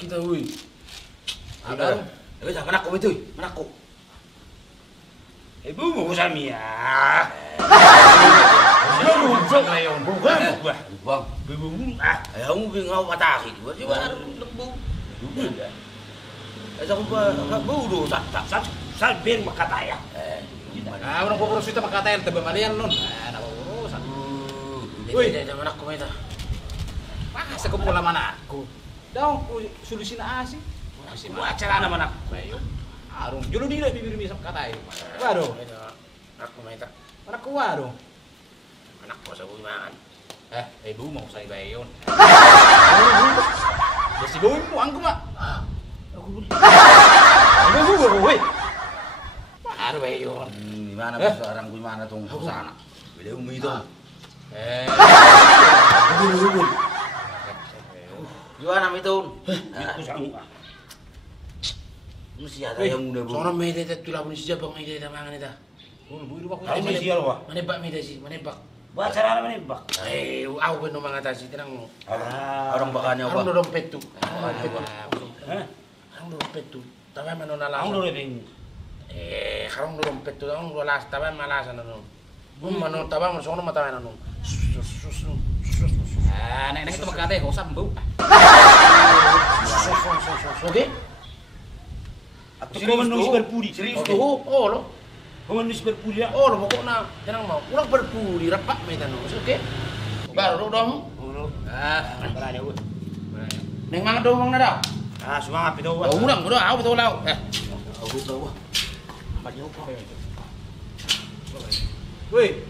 kita, woi. Ada. Tapi tak manakku itu, manakku. Ibu mau Samia. Bukan layon. Bang. Ibu Ayaw mo ngau pataki, di ba? Di ba? Nagbo. Ay sa ko ba, nagbo sa ben makataya. Ah, orang purus itu makatayan tebak malian nun. Ah, urusan. Uy, jangan manakku may ta. Masa ko pula manakku. Daw solusi na asi. Acara naman ako. Bayo. Arong julo dili bibir mi sa katay. Waro. Manakku may ta. Manakku waro. Manakku sa bumangan. Ibu mau saya bayon. Ya si boy mo ang kuma. Ibu, woi. Ano bayon? Gimana ba seorang gimana tong sana? Beli umi itu. Gubul. Gimana itu? Aku sanggup. Mesti ada yang udah bu. Soalnya media itu tulah pun siapa yang media mangan itu. Kamu sial wah. Menebak media sih, menebak. Buat acara apa nih, Bak? Aku pun mengatasi tenang. Orang bakannya Orang apa? dompet tuh. Orang dompet tuh. Tapi mana nalar. Kamu udah ini. Orang dompet tuh. Orang dolas. Tapi malasan nanu. Mana tahu mana soalnya mata mana nanu. Nek itu makate hosan bu. Oke. Aku sih manusia berpudi. Serius Oh, lo. Manusia berpudi ya. Oh, lo pokoknya tenang mau. Orang berpuri rapat medan. Oke. Baru dong. Berani gue. Neng mang dong mang nada. Semangat itu. Oh, urang, udah, aku betul lau. Aku tahu. Apa dia apa? Woi.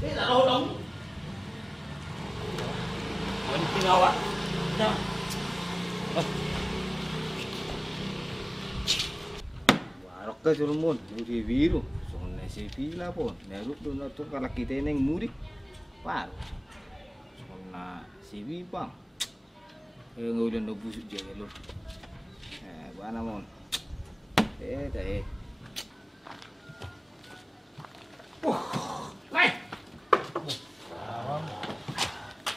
Tak tahu dong. Penting awak. Nah. Warok ka sulumon, uri biru. Sonne si pila pon. Neruk do na to kala kita neng murid. Par. Sonna si bipang. Ngaulan no busuk je lo. Bana mon. Dah. Lai.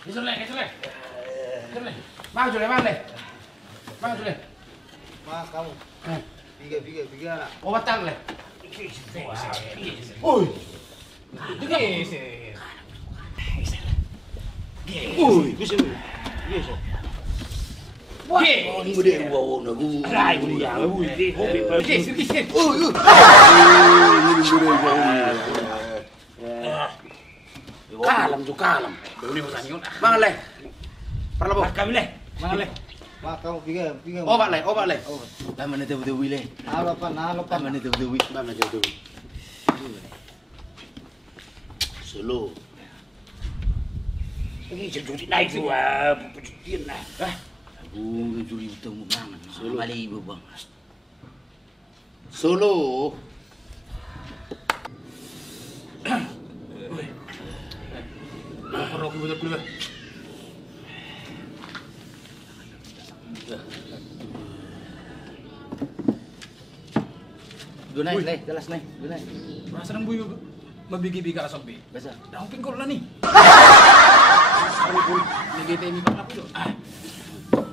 Kesuleh. Mang Jule. Ma kamu. Biga nak. Obatan le. Oi. Ui, bisa. Bisa. Wah. Oh, ini gede wow nagu. Rai mulia, ui, hobi pergi. Kalam. Dulu bukan yun. Mang le. Perlu Kami leh. Mang le. Ma kamu biga. Obat le. Mana tahu tahu wile. Halopan. Mana tahu tahu wile. Mana jauh. Solo. Ini jadi naik dua, pujian lah. Aku juri utang banget. Solo kali ibu bang. Solo. Perlu aku betul. Dunay, jelas nih, dunay. Masa nang buyo mabigi-biga ka sampai. Basa. Daw pinggol na ni. Nagite mi pa ko.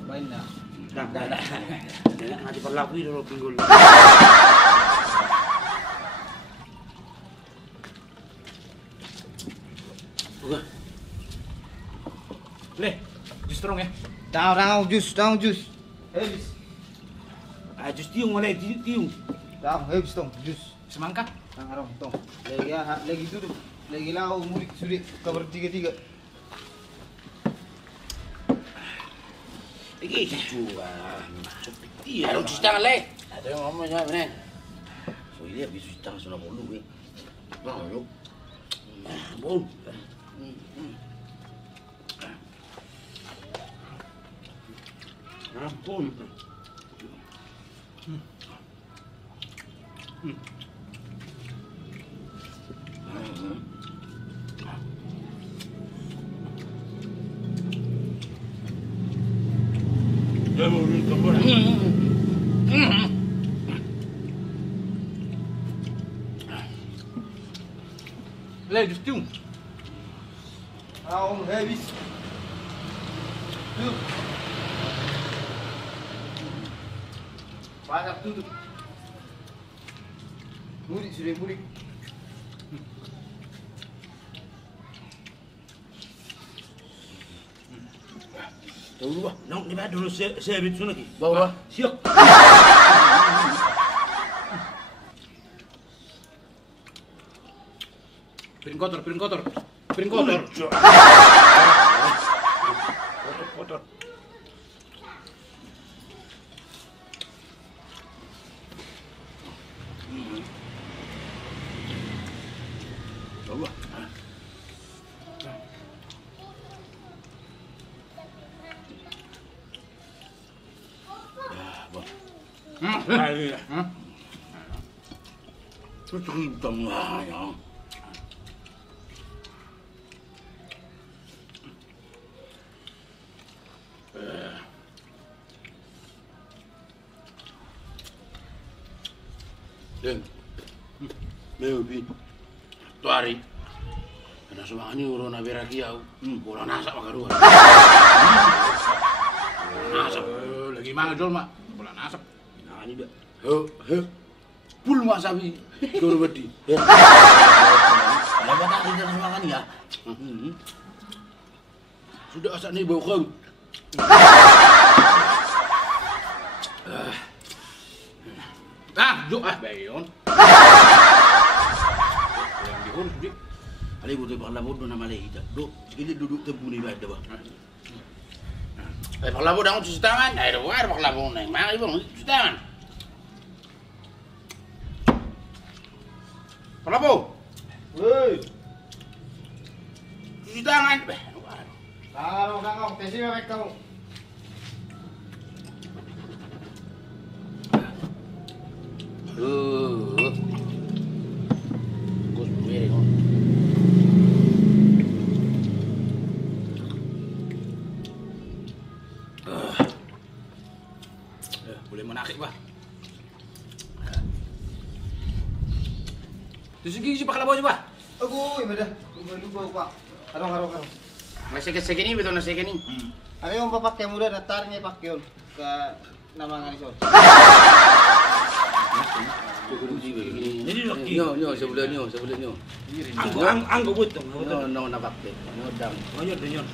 Bain na. Dah. Nanti perlaku dulu pinggul. Buka. Le, justru ya. Down jus. Habis. Just tiung mulai tiung. Habis tong jus. Semangka. Tang arong tong. Lagi duduk. Lagi lau murid sudah kabar 3. Ini cua. Iya, lu cuci tangan le. Ada yang ngomongnya bener. So ini habis cuci tangan sudah bolu gue. Bang, lu. Bol. Ampun. Le, justru. Habis. Tuh. Pasar tutup. Mudik sudah mudik. Tahu dulu, nong di mana dulu saya habis lagi. Bawa. Siap. Piring kotor, piring kotor. Piring kotor. Kotor. Bawa. Ayo. Terus hitam lah ya. Dan, Lewi, tu hari, ada semua ni urun abis lagi aku, bola nasak makan dua. Nasak, Lagi mana Jol, Mak? Bola nasab. Nah, ini dah. pul mak sapi, kau berdi. Ada apa tak kita makan ya? Sudah asal ni bau kau. Jok bayon. Yang dihun sudah. Ali butuh bakal bodoh nama lagi dah. Duk, sekali duduk tebu ni baik dah. Pakai labu dah cuci tangan, ada pakai labu neng, mak ibu cuci tangan. Pakai labu, Woi. cuci tangan. Kangong, tesi bebek kamu. Gus beri kau. Boleh menakik, Bah. Di segi si pakai labu aja, Bah. Aku ibadah. Lupa Pak. Karong. Nasi kesek ini betul nasi ini. Ada yang pakai yang muda datarnya pakai on ke nama ngarison. Cukup uji begini. Ini lagi. Nyo, sebelah nyo. Anggo butuh. No, nak pakai. Nyo dam. Banyak dah nyon.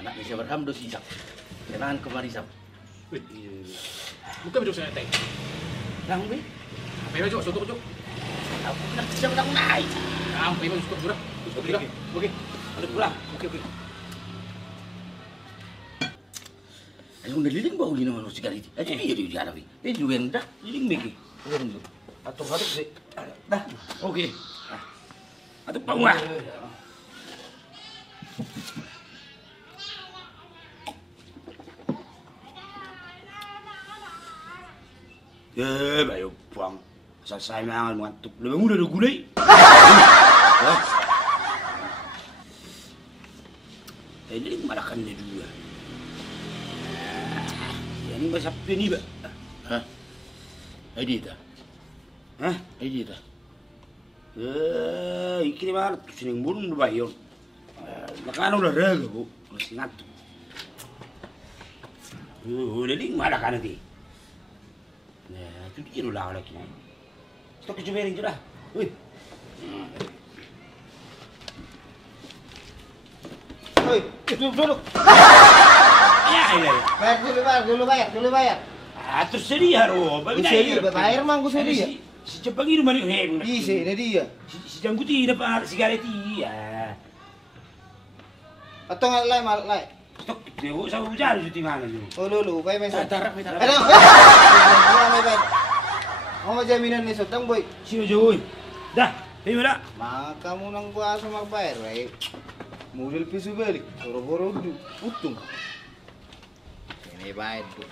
Anak ni siapa ham dos isap. Jangan kemari sap. Bukan Jok saya teh. Lang be. Apa ya Jok? Soto Jok. Aku nak siapa nak naik. Apa ya Jok sudah? Sudah. Oke. Ada pulang. Oke. Ayo neliling bau gini mana sekali. Aja dia di Arabi. Dia juga yang dah liling begi. Atuk sih. Dah. Okey. Atuk bawah. Bayo puang. Asal saya mangan ngantuk. Lebih mudah dah gulai. Ini marakan dia dua. Yang ini bahasa apa ni, Pak? Hah? Ini dah. Hah? Ini dah. Ikini mana tu sini bun bayon. Makan udah rega bu, masih ngantuk. Leling mana kan nanti? Nah, tu dia ulah lagi. Stok kejubering tu dah. Wih. Woi, duduk. Ya, Dulu bayar. terus sedia ro. Sedia, bayar mang ku sedia. Si Jepang ini mana hem? Bisa, ini dia. Si Jangguti dapat sigareti ya. Atau nggak lai. Stok dia sama bicara cuti mana tu? Oh lulu, bayar mesra. Tarap. Bayar. Mau jaminan ni sotang boy. Sino joy? Dah, ini mana? Maka mo nang buasa magbayar, right? Model piso balik. Boro-boro utong. Ini bayar tu.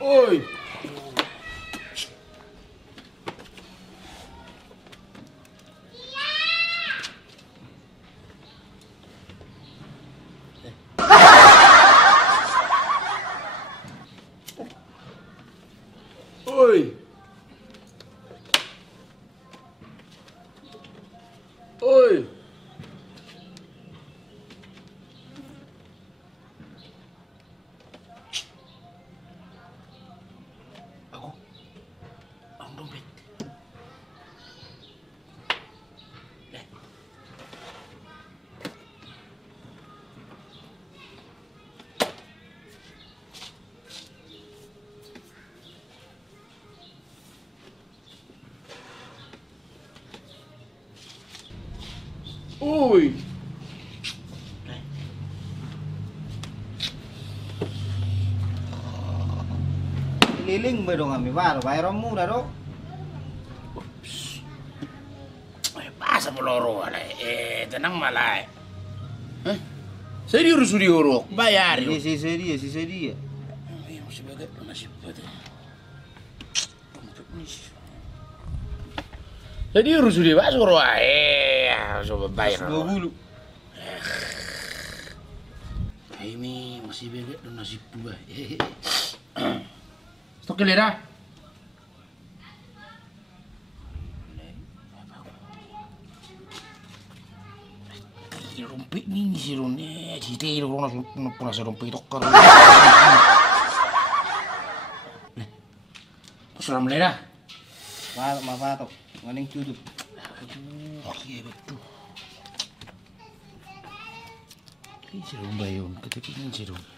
Oi. Oi. Ui. Liling ba dong kami baru bayarmu dah dong. Pasa mo loro wala tenang malay. Serius oro bayar yo. Si sedia. Ay, mo sebagai nasib pati. Serius ba oro so bayar. 20. Ay mi masih bebe nasib ba. Stok kelera. Rompi ni si Rone, si Tero no puna se rompi tocar. Pues la manera. Mapatok. Nganing tutup. Aduh, iya betul. Ini si Rumba yun, ketikinin si Rumba.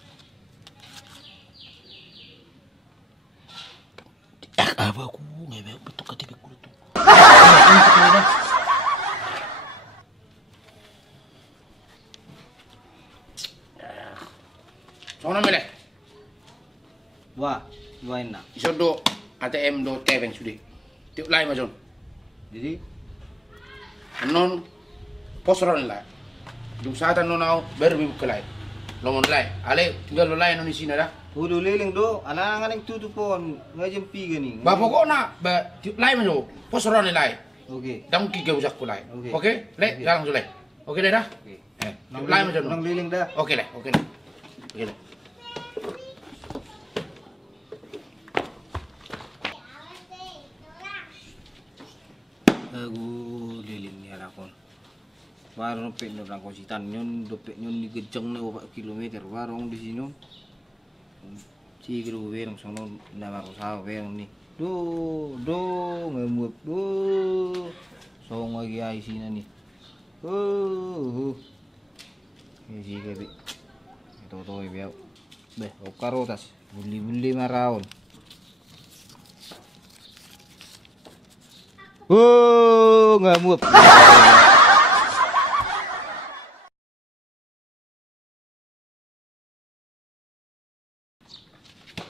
Apa aku ngebek betul ketik aku tuh. Ini sekelera. Sono mele. Wah, luain nak. Iso do ATM do tebeng sudah. Tiuk lai macam. Jadi Non posron lai. Jum saat non au baru buka lai. Lomon lai. Ale tinggal lo lai non di sini dah. udah liling do, anak nganing tutup pon ngajam pi gani. Ba pokok na ba tiuk lai macam. Posron lai. Oke. Dang kiga usak ku lai. Oke. Oke, le jalan su lai. Oke le dah. Oke. Tiuk lai macam. Nang liling dah. Oke le, oke le. Oke le. Aku liling ni alakon. Warung pek nang kositan nyon dopek nyon ni gejeng na 4 kilometer warung di sini. Si kilo werang sono na maro sa werang ni. Do ngemup do. Song lagi ai sini ni. Si kebe. Itu biau. Beh, karotas. Beli maraon. Ngemup.